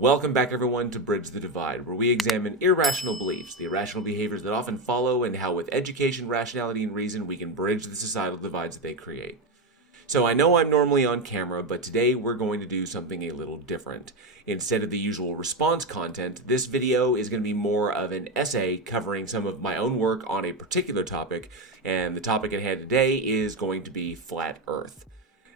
Welcome back everyone to Bridge the Divide, where we examine irrational beliefs, the irrational behaviors that often follow, and how with education, rationality, and reason we can bridge the societal divides that they create. So I know I'm normally on camera, but today we're going to do something a little different. Instead of the usual response content, this video is going to be more of an essay covering some of my own work on a particular topic, and the topic at hand today is going to be Flat Earth.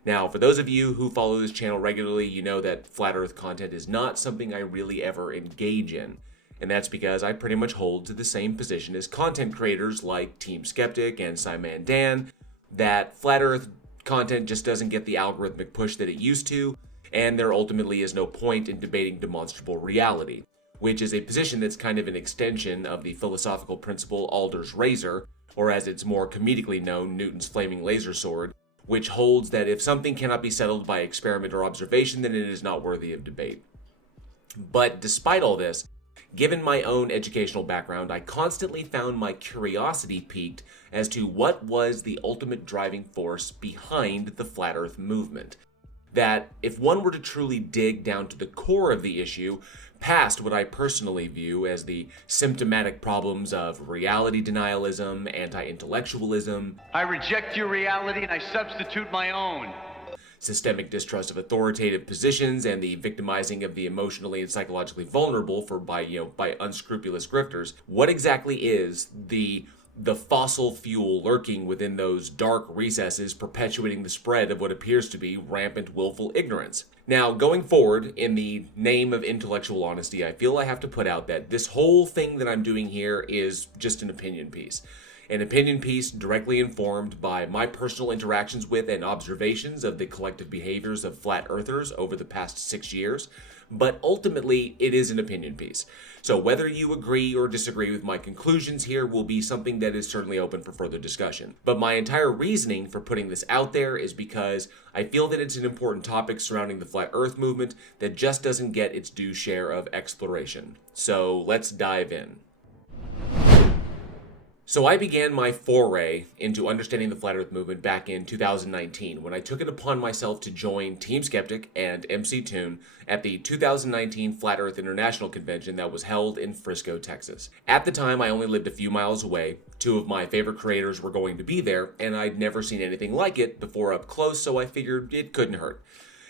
Now, for those of you who follow this channel regularly, you know that Flat Earth content is not something I really ever engage in. And that's because I pretty much hold to the same position as content creators like Team Skeptic and Simon Dan, that Flat Earth content just doesn't get the algorithmic push that it used to, and there ultimately is no point in debating demonstrable reality, which is a position that's kind of an extension of the philosophical principle Alder's razor, or as it's more comedically known, Newton's flaming laser sword, which holds that if something cannot be settled by experiment or observation, then it is not worthy of debate. But despite all this, given my own educational background, I constantly found my curiosity piqued as to what was the ultimate driving force behind the Flat Earth movement. That if one were to truly dig down to the core of the issue, past what I personally view as the symptomatic problems of reality denialism, anti-intellectualism, I reject your reality and I substitute my own, systemic distrust of authoritative positions, and the victimizing of the emotionally and psychologically vulnerable by unscrupulous grifters, what exactly is the fossil fuel lurking within those dark recesses perpetuating the spread of what appears to be rampant willful ignorance? Now, going forward, in the name of intellectual honesty, I feel I have to put out that this whole thing that I'm doing here is just an opinion piece. An opinion piece directly informed by my personal interactions with and observations of the collective behaviors of flat earthers over the past 6 years, but ultimately it is an opinion piece. So whether you agree or disagree with my conclusions here will be something that is certainly open for further discussion. But my entire reasoning for putting this out there is because I feel that it's an important topic surrounding the Flat Earth movement that just doesn't get its due share of exploration. So let's dive in. So I began my foray into understanding the Flat Earth movement back in 2019 when I took it upon myself to join Team Skeptic and MC Toon at the 2019 Flat Earth International Convention that was held in Frisco, Texas. At the time, I only lived a few miles away. Two of my favorite creators were going to be there, and I'd never seen anything like it before up close, so I figured it couldn't hurt.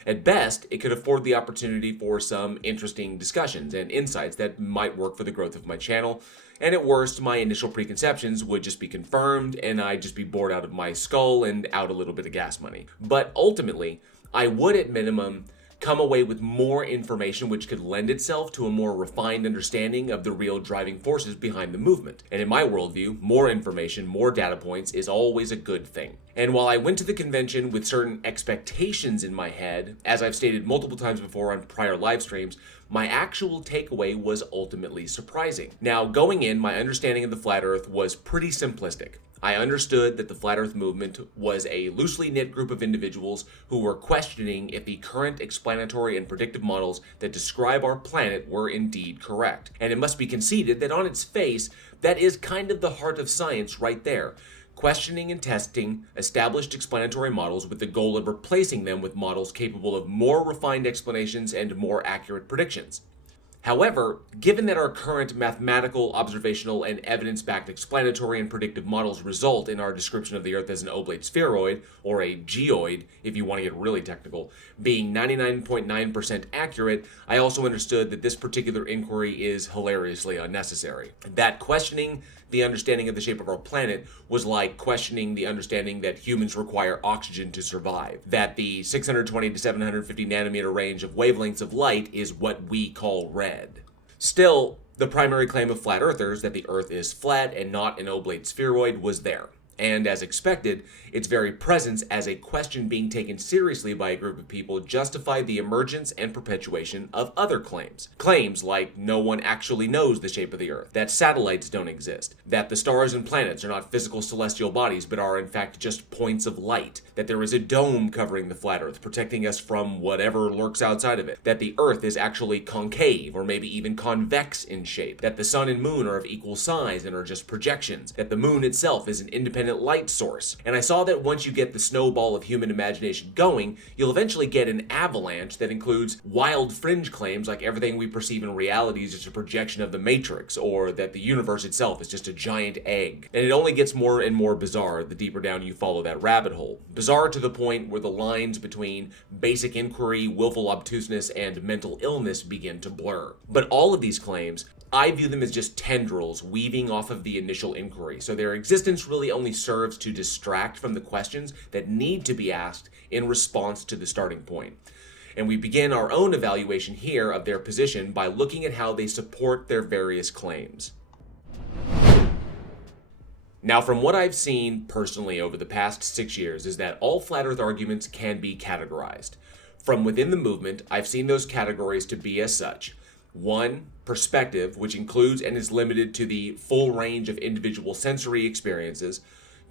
At best, it could afford the opportunity for some interesting discussions and insights that might work for the growth of my channel, and at worst, my initial preconceptions would just be confirmed, and I'd just be bored out of my skull and out a little bit of gas money. But ultimately, I would at minimum come away with more information which could lend itself to a more refined understanding of the real driving forces behind the movement. And in my worldview, more information, more data points is always a good thing. And while I went to the convention with certain expectations in my head, as I've stated multiple times before on prior live streams, my actual takeaway was ultimately surprising. Now, going in, my understanding of the Flat Earth was pretty simplistic. I understood that the Flat Earth movement was a loosely knit group of individuals who were questioning if the current explanatory and predictive models that describe our planet were indeed correct. And it must be conceded that on its face, that is kind of the heart of science right there. Questioning and testing established explanatory models with the goal of replacing them with models capable of more refined explanations and more accurate predictions. However, given that our current mathematical, observational, and evidence-backed explanatory and predictive models result in our description of the Earth as an oblate spheroid, or a geoid, if you want to get really technical, being 99.9% accurate, I also understood that this particular inquiry is hilariously unnecessary. That questioning the understanding of the shape of our planet was like questioning the understanding that humans require oxygen to survive, that the 620 to 750 nanometer range of wavelengths of light is what we call red. Still, the primary claim of flat earthers, that the Earth is flat and not an oblate spheroid, was there. And as expected, its very presence as a question being taken seriously by a group of people justified the emergence and perpetuation of other claims. Claims like no one actually knows the shape of the Earth, that satellites don't exist, that the stars and planets are not physical celestial bodies but are in fact just points of light, that there is a dome covering the flat Earth protecting us from whatever lurks outside of it, that the Earth is actually concave or maybe even convex in shape, that the sun and moon are of equal size and are just projections, that the moon itself is an independent independent light source. And I saw that once you get the snowball of human imagination going, you'll eventually get an avalanche that includes wild fringe claims like everything we perceive in reality is just a projection of the Matrix, or that the universe itself is just a giant egg. And it only gets more and more bizarre the deeper down you follow that rabbit hole. Bizarre to the point where the lines between basic inquiry, willful obtuseness, and mental illness begin to blur. But all of these claims, I view them as just tendrils weaving off of the initial inquiry, so their existence really only serves to distract from the questions that need to be asked in response to the starting point. And we begin our own evaluation here of their position by looking at how they support their various claims. Now, from what I've seen personally over the past 6 years is that all flat earth arguments can be categorized. From within the movement, I've seen those categories to be as such. 1, perspective, which includes and is limited to the full range of individual sensory experiences.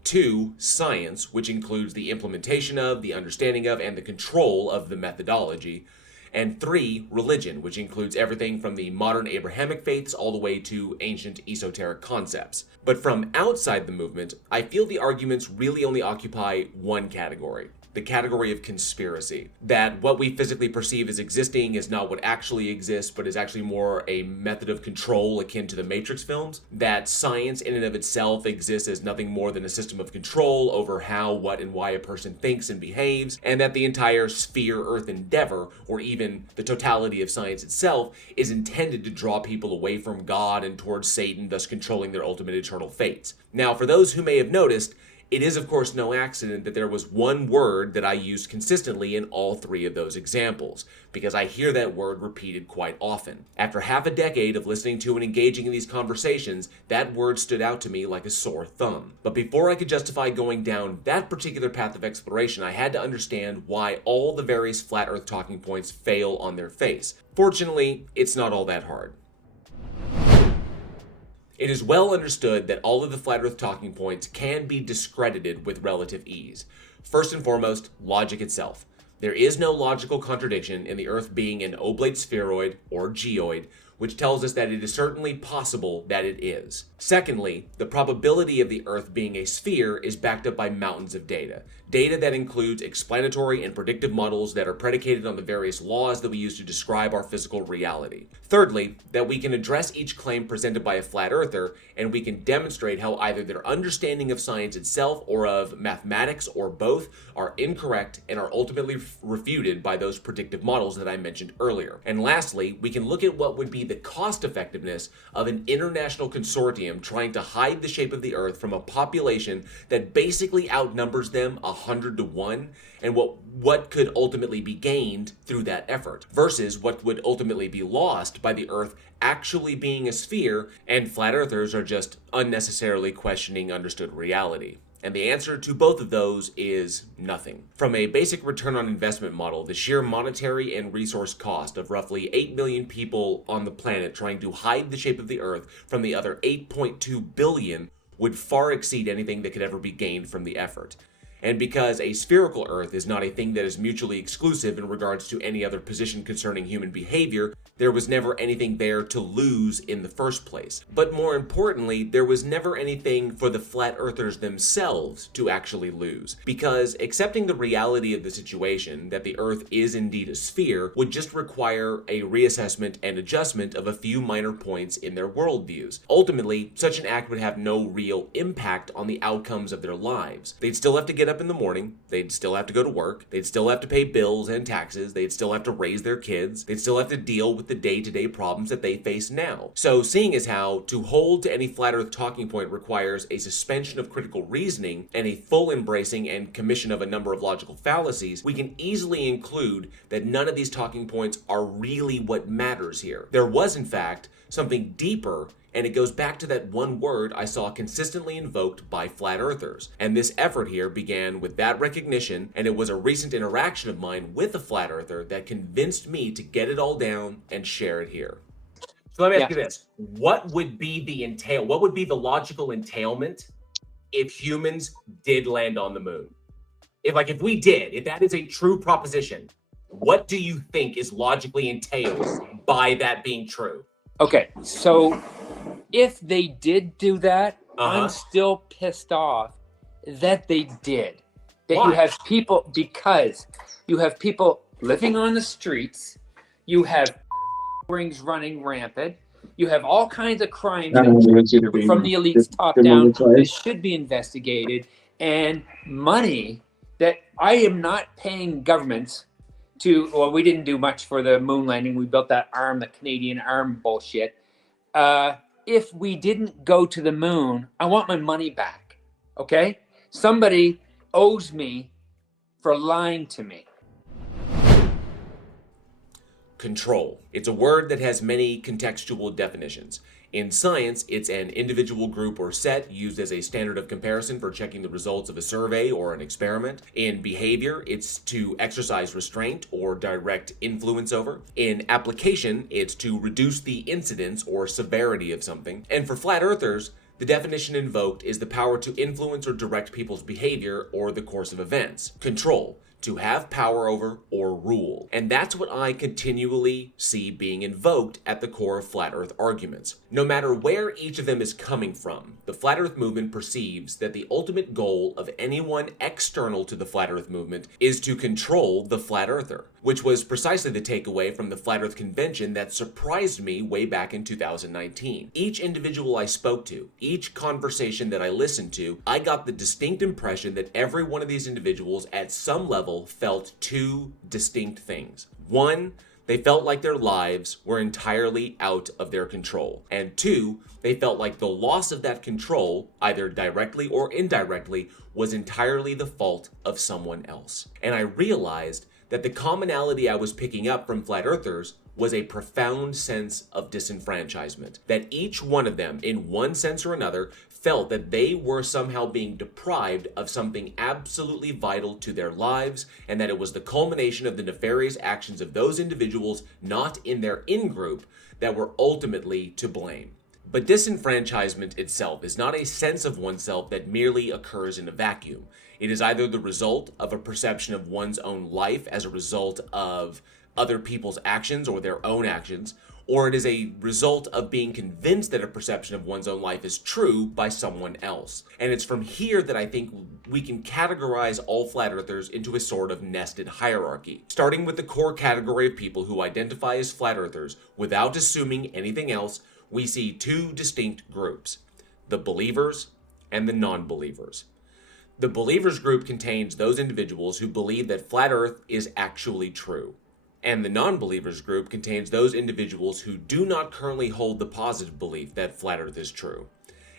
2, science, which includes the implementation of, the understanding of, and the control of the methodology. And 3, religion, which includes everything from the modern Abrahamic faiths all the way to ancient esoteric concepts. But from outside the movement, I feel the arguments really only occupy one category. The category of conspiracy. That what we physically perceive as existing is not what actually exists, but is actually more a method of control akin to the Matrix films. That science in and of itself exists as nothing more than a system of control over how, what, and why a person thinks and behaves. And that the entire sphere Earth endeavor, or even the totality of science itself, is intended to draw people away from God and towards Satan, thus controlling their ultimate eternal fates. Now, for those who may have noticed, it is, of course, no accident that there was one word that I used consistently in all 3 of those examples, because I hear that word repeated quite often. After half a decade of listening to and engaging in these conversations, that word stood out to me like a sore thumb. But before I could justify going down that particular path of exploration, I had to understand why all the various flat earth talking points fail on their face. Fortunately, it's not all that hard. It is well understood that all of the flat earth talking points can be discredited with relative ease. First and foremost, logic itself. There is no logical contradiction in the earth being an oblate spheroid or geoid, which tells us that it is certainly possible that it is. Secondly, the probability of the earth being a sphere is backed up by mountains of data. Data that includes explanatory and predictive models that are predicated on the various laws that we use to describe our physical reality. Thirdly, that we can address each claim presented by a flat earther, and we can demonstrate how either their understanding of science itself or of mathematics or both are incorrect and are ultimately refuted by those predictive models that I mentioned earlier. And lastly, we can look at what would be the cost effectiveness of an international consortium trying to hide the shape of the earth from a population that basically outnumbers them 100 to 1, and what could ultimately be gained through that effort versus what would ultimately be lost by the earth actually being a sphere and flat earthers are just unnecessarily questioning understood reality. And the answer to both of those is nothing. From a basic return on investment model, the sheer monetary and resource cost of roughly 8 million people on the planet trying to hide the shape of the earth from the other 8.2 billion would far exceed anything that could ever be gained from the effort. And because a spherical earth is not a thing that is mutually exclusive in regards to any other position concerning human behavior, there was never anything there to lose in the first place. But more importantly, there was never anything for the flat earthers themselves to actually lose. Because accepting the reality of the situation, that the earth is indeed a sphere, would just require a reassessment and adjustment of a few minor points in their worldviews. Ultimately, such an act would have no real impact on the outcomes of their lives. They'd still have to get up in the morning, they'd still have to go to work, they'd still have to pay bills and taxes, they'd still have to raise their kids, they'd still have to deal with the day-to-day problems that they face now. So seeing as how to hold to any flat earth talking point requires a suspension of critical reasoning and a full embracing and commission of a number of logical fallacies, we can easily include that none of these talking points are really what matters here. There was, in fact, something deeper, and it goes back to that one word I saw consistently invoked by flat earthers. And this effort here began with that recognition, and it was a recent interaction of mine with a flat earther that convinced me to get it all down and share it here. So let me ask you this. What would be the logical entailment if humans did land on the moon? If that is a true proposition, what do you think is logically entailed by that being true? Okay, so if they did do that, I'm still pissed off that they did. That Why? you have people, because you have people living on the streets, you have rings running rampant, you have all kinds of crimes from the elites top down that should be investigated, and money that I am not paying governments to. Well, we didn't do much for the moon landing. We built that arm, the Canadian arm bullshit. If we didn't go to the moon, I want my money back. Okay? Somebody owes me for lying to me. Control. It's a word that has many contextual definitions. In science, it's an individual, group, or set used as a standard of comparison for checking the results of a survey or an experiment. In behavior, it's to exercise restraint or direct influence over. In application, it's to reduce the incidence or severity of something. And for flat earthers, the definition invoked is the power to influence or direct people's behavior or the course of events. Control. To have power over or rule. And that's what I continually see being invoked at the core of flat earth arguments. No matter where each of them is coming from, the flat earth movement perceives that the ultimate goal of anyone external to the flat earth movement is to control the flat earther, which was precisely the takeaway from the Flat Earth Convention that surprised me way back in 2019. Each individual I spoke to, each conversation that I listened to, I got the distinct impression that every one of these individuals at some level felt two distinct things. One, they felt like their lives were entirely out of their control. And two, they felt like the loss of that control, either directly or indirectly, was entirely the fault of someone else. And I realized that the commonality I was picking up from flat earthers was a profound sense of disenfranchisement. That each one of them, in one sense or another, felt that they were somehow being deprived of something absolutely vital to their lives, and that it was the culmination of the nefarious actions of those individuals not in their in-group that were ultimately to blame. But disenfranchisement itself is not a sense of oneself that merely occurs in a vacuum. It is either the result of a perception of one's own life as a result of other people's actions or their own actions, or it is a result of being convinced that a perception of one's own life is true by someone else. And it's from here that I think we can categorize all flat earthers into a sort of nested hierarchy. Starting with the core category of people who identify as flat earthers without assuming anything else, we see two distinct groups: the believers and the non-believers. The believers group contains those individuals who believe that flat earth is actually true. And the non-believers group contains those individuals who do not currently hold the positive belief that flat earth is true.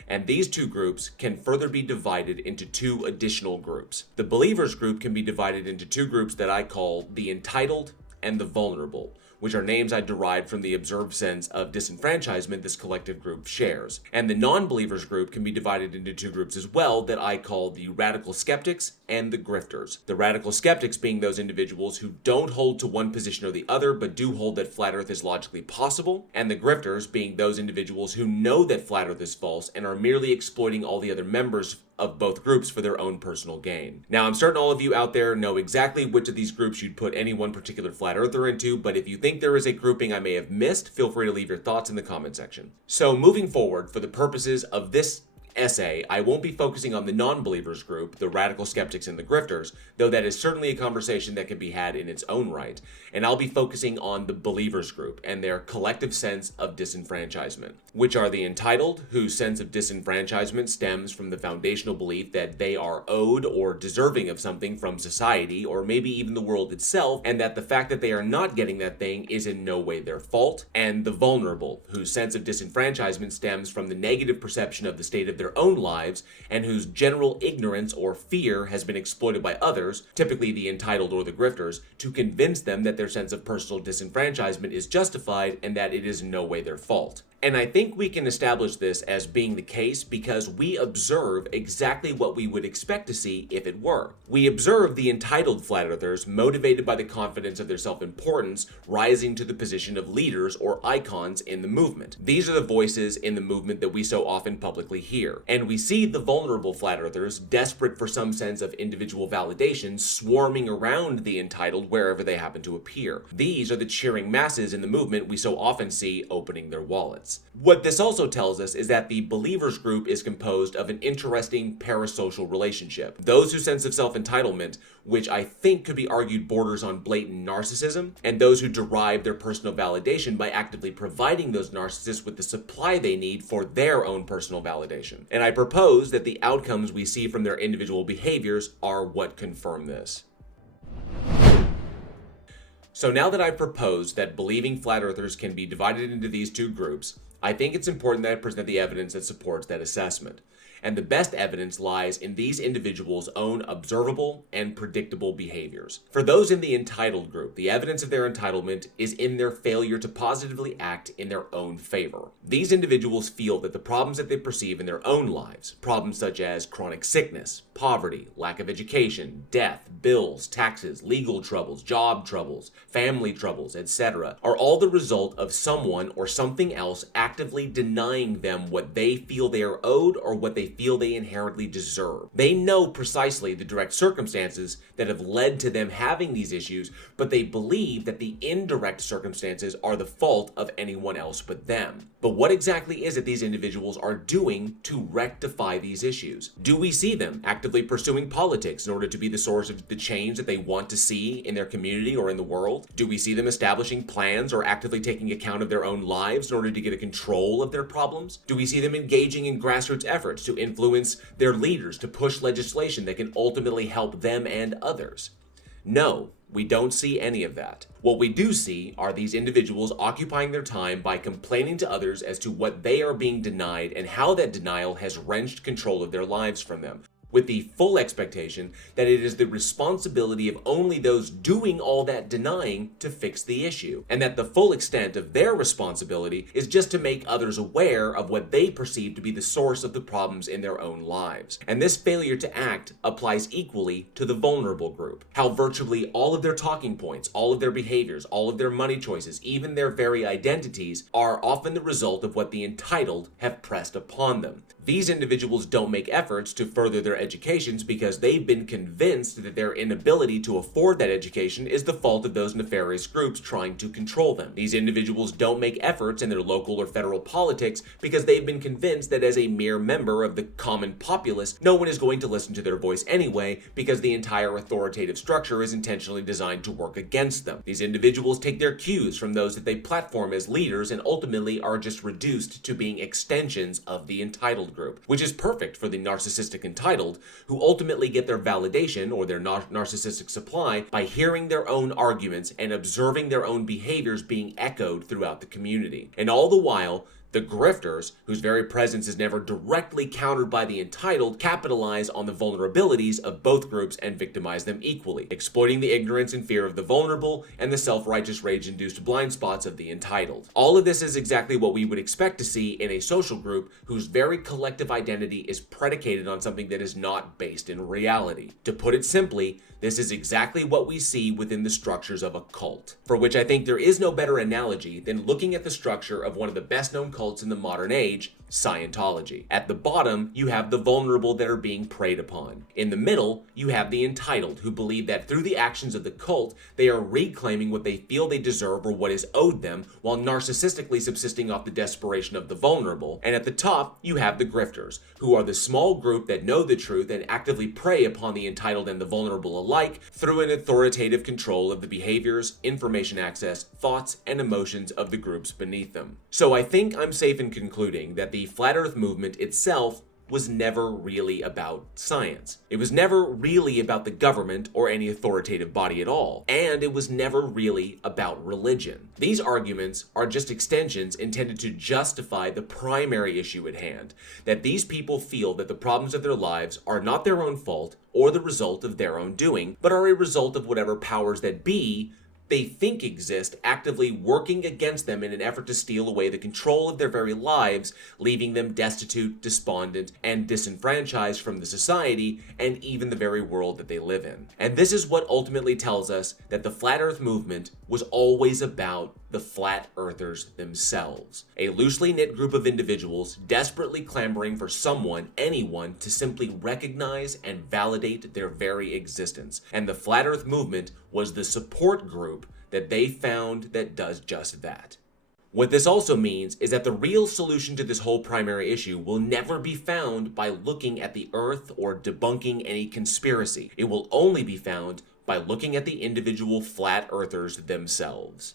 And these two groups can further be divided into two additional groups. The believers group can be divided into two groups that I call the entitled and the vulnerable, which are names I derived from the observed sense of disenfranchisement this collective group shares. And the non-believers group can be divided into two groups as well that I call the radical skeptics and the grifters. The radical skeptics being those individuals who don't hold to one position or the other, but do hold that flat earth is logically possible, and the grifters being those individuals who know that flat earth is false and are merely exploiting all the other members of both groups for their own personal gain. Now, I'm certain all of you out there know exactly which of these groups you'd put any one particular flat earther into, but if you think there is a grouping I may have missed, feel free to leave your thoughts in the comment section. So moving forward, for the purposes of this essay, I won't be focusing on the non-believers group, the radical skeptics and the grifters, though that is certainly a conversation that can be had in its own right, and I'll be focusing on the believers group and their collective sense of disenfranchisement, which are the entitled, whose sense of disenfranchisement stems from the foundational belief that they are owed or deserving of something from society, or maybe even the world itself, and that the fact that they are not getting that thing is in no way their fault, and the vulnerable, whose sense of disenfranchisement stems from the negative perception of the state of their own lives, and whose general ignorance or fear has been exploited by others, typically the entitled or the grifters, to convince them that their sense of personal disenfranchisement is justified and that it is in no way their fault. And I think we can establish this as being the case because we observe exactly what we would expect to see if it were. We observe the entitled flat earthers motivated by the confidence of their self-importance rising to the position of leaders or icons in the movement. These are the voices in the movement that we so often publicly hear. And we see the vulnerable flat earthers, desperate for some sense of individual validation, swarming around the entitled wherever they happen to appear. These are the cheering masses in the movement we so often see opening their wallets. existence. What this also tells us is that the believers group is composed of an interesting parasocial relationship. Those whose sense of self-entitlement, which I think could be argued borders on blatant narcissism, and those who derive their personal validation by actively providing those narcissists with the supply they need for their own personal validation. And I propose that the outcomes we see from their individual behaviors are what confirm this. So now that I've proposed that believing flat earthers can be divided into these two groups, I think it's important that I present the evidence that supports that assessment. And the best evidence lies in these individuals' own observable and predictable behaviors. For those in the entitled group, the evidence of their entitlement is in their failure to positively act in their own favor. These individuals feel that the problems that they perceive in their own lives, problems such as chronic sickness, poverty, lack of education, death, bills, taxes, legal troubles, job troubles, family troubles, etc., are all the result of someone or something else actively denying them what they feel they are owed or what they feel they inherently deserve. They know precisely the direct circumstances that have led to them having these issues, but they believe that the indirect circumstances are the fault of anyone else but them. But what exactly is it these individuals are doing to rectify these issues? Do we see them actively pursuing politics in order to be the source of the change that they want to see in their community or in the world? Do we see them establishing plans or actively taking account of their own lives in order to get a control of their problems? Do we see them engaging in grassroots efforts to influence their leaders to push legislation that can ultimately help them and others? No, we don't see any of that. What we do see are these individuals occupying their time by complaining to others as to what they are being denied and how that denial has wrenched control of their lives from them, with the full expectation that it is the responsibility of only those doing all that denying to fix the issue, and that the full extent of their responsibility is just to make others aware of what they perceive to be the source of the problems in their own lives. And this failure to act applies equally to the vulnerable group. How virtually all of their talking points, all of their behaviors, all of their money choices, even their very identities are often the result of what the entitled have pressed upon them. These individuals don't make efforts to further their educations because they've been convinced that their inability to afford that education is the fault of those nefarious groups trying to control them. These individuals don't make efforts in their local or federal politics because they've been convinced that as a mere member of the common populace, no one is going to listen to their voice anyway because the entire authoritative structure is intentionally designed to work against them. These individuals take their cues from those that they platform as leaders and ultimately are just reduced to being extensions of the entitled group, which is perfect for the narcissistic entitled, who ultimately get their validation or their narcissistic supply by hearing their own arguments and observing their own behaviors being echoed throughout the community. And all the while, the grifters, whose very presence is never directly countered by the entitled, capitalize on the vulnerabilities of both groups and victimize them equally, exploiting the ignorance and fear of the vulnerable and the self-righteous rage-induced blind spots of the entitled. All of this is exactly what we would expect to see in a social group whose very collective identity is predicated on something that is not based in reality. To put it simply, this is exactly what we see within the structures of a cult, for which I think there is no better analogy than looking at the structure of one of the best-known cults in the modern age, Scientology. At the bottom, you have the vulnerable that are being preyed upon. In the middle, you have the entitled, who believe that through the actions of the cult, they are reclaiming what they feel they deserve or what is owed them, while narcissistically subsisting off the desperation of the vulnerable. And at the top, you have the grifters, who are the small group that know the truth and actively prey upon the entitled and the vulnerable alike through an authoritative control of the behaviors, information access, thoughts, and emotions of the groups beneath them. So I think I'm safe in concluding that the Flat Earth movement itself was never really about science. It was never really about the government or any authoritative body at all. And it was never really about religion. These arguments are just extensions intended to justify the primary issue at hand, that these people feel that the problems of their lives are not their own fault or the result of their own doing, but are a result of whatever powers that be they think exist actively working against them in an effort to steal away the control of their very lives, leaving them destitute, despondent, and disenfranchised from the society and even the very world that they live in. And this is what ultimately tells us that the Flat Earth movement was always about the Flat Earthers themselves, a loosely knit group of individuals desperately clamoring for someone, anyone, to simply recognize and validate their very existence. And the Flat Earth movement was the support group that they found that does just that. What this also means is that the real solution to this whole primary issue will never be found by looking at the Earth or debunking any conspiracy. It will only be found by looking at the individual flat earthers themselves.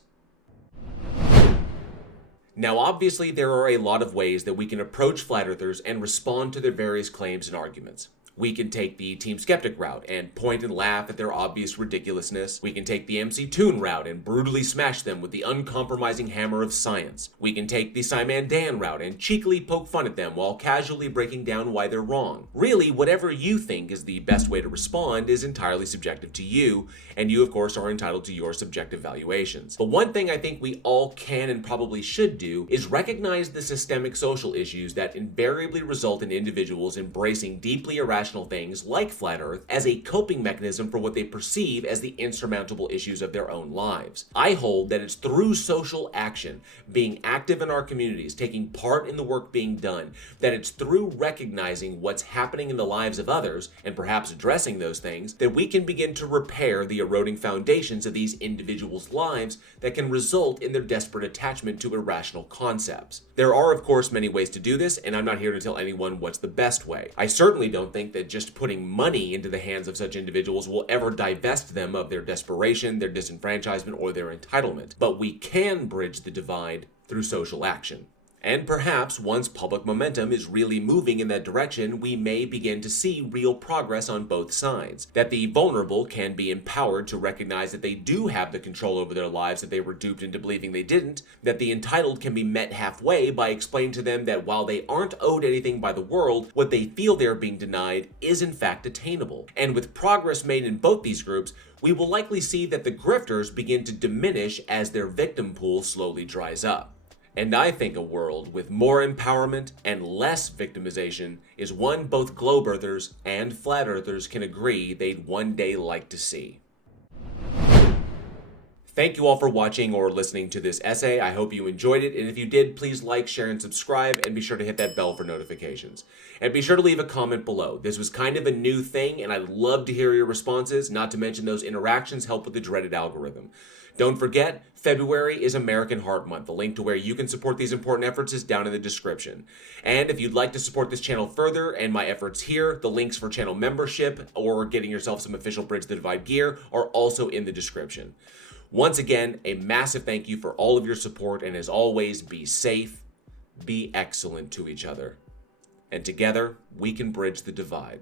Now, obviously, there are a lot of ways that we can approach flat earthers and respond to their various claims and arguments. We can take the Team Skeptic route and point and laugh at their obvious ridiculousness. We can take the MC Toon route and brutally smash them with the uncompromising hammer of science. We can take the Simon Dan route and cheekily poke fun at them while casually breaking down why they're wrong. Really, whatever you think is the best way to respond is entirely subjective to you, and you, of course, are entitled to your subjective valuations. But one thing I think we all can and probably should do is recognize the systemic social issues that invariably result in individuals embracing deeply irrational things like flat Earth as a coping mechanism for what they perceive as the insurmountable issues of their own lives. I hold that it's through social action, being active in our communities, taking part in the work being done, that it's through recognizing what's happening in the lives of others and perhaps addressing those things that we can begin to repair the eroding foundations of these individuals' lives that can result in their desperate attachment to irrational concepts. There are, of course, many ways to do this, and I'm not here to tell anyone what's the best way. I certainly don't think that just putting money into the hands of such individuals will ever divest them of their desperation, their disenfranchisement, or their entitlement. But we can bridge the divide through social action. And perhaps once public momentum is really moving in that direction, we may begin to see real progress on both sides. That the vulnerable can be empowered to recognize that they do have the control over their lives that they were duped into believing they didn't. That the entitled can be met halfway by explaining to them that while they aren't owed anything by the world, what they feel they're being denied is in fact attainable. And with progress made in both these groups, we will likely see that the grifters begin to diminish as their victim pool slowly dries up. And I think a world with more empowerment and less victimization is one both globe earthers and flat earthers can agree they'd one day like to see. Thank you all for watching or listening to this essay. I hope you enjoyed it, and if you did, please like, share, and subscribe, and be sure to hit that bell for notifications. And be sure to leave a comment below. This was kind of a new thing, and I'd love to hear your responses, not to mention those interactions help with the dreaded algorithm. Don't forget, February is American Heart Month. The link to where you can support these important efforts is down in the description. And if you'd like to support this channel further and my efforts here, the links for channel membership or getting yourself some official Bridge the Divide gear are also in the description. Once again, a massive thank you for all of your support, and as always, be safe, be excellent to each other, and together we can bridge the divide.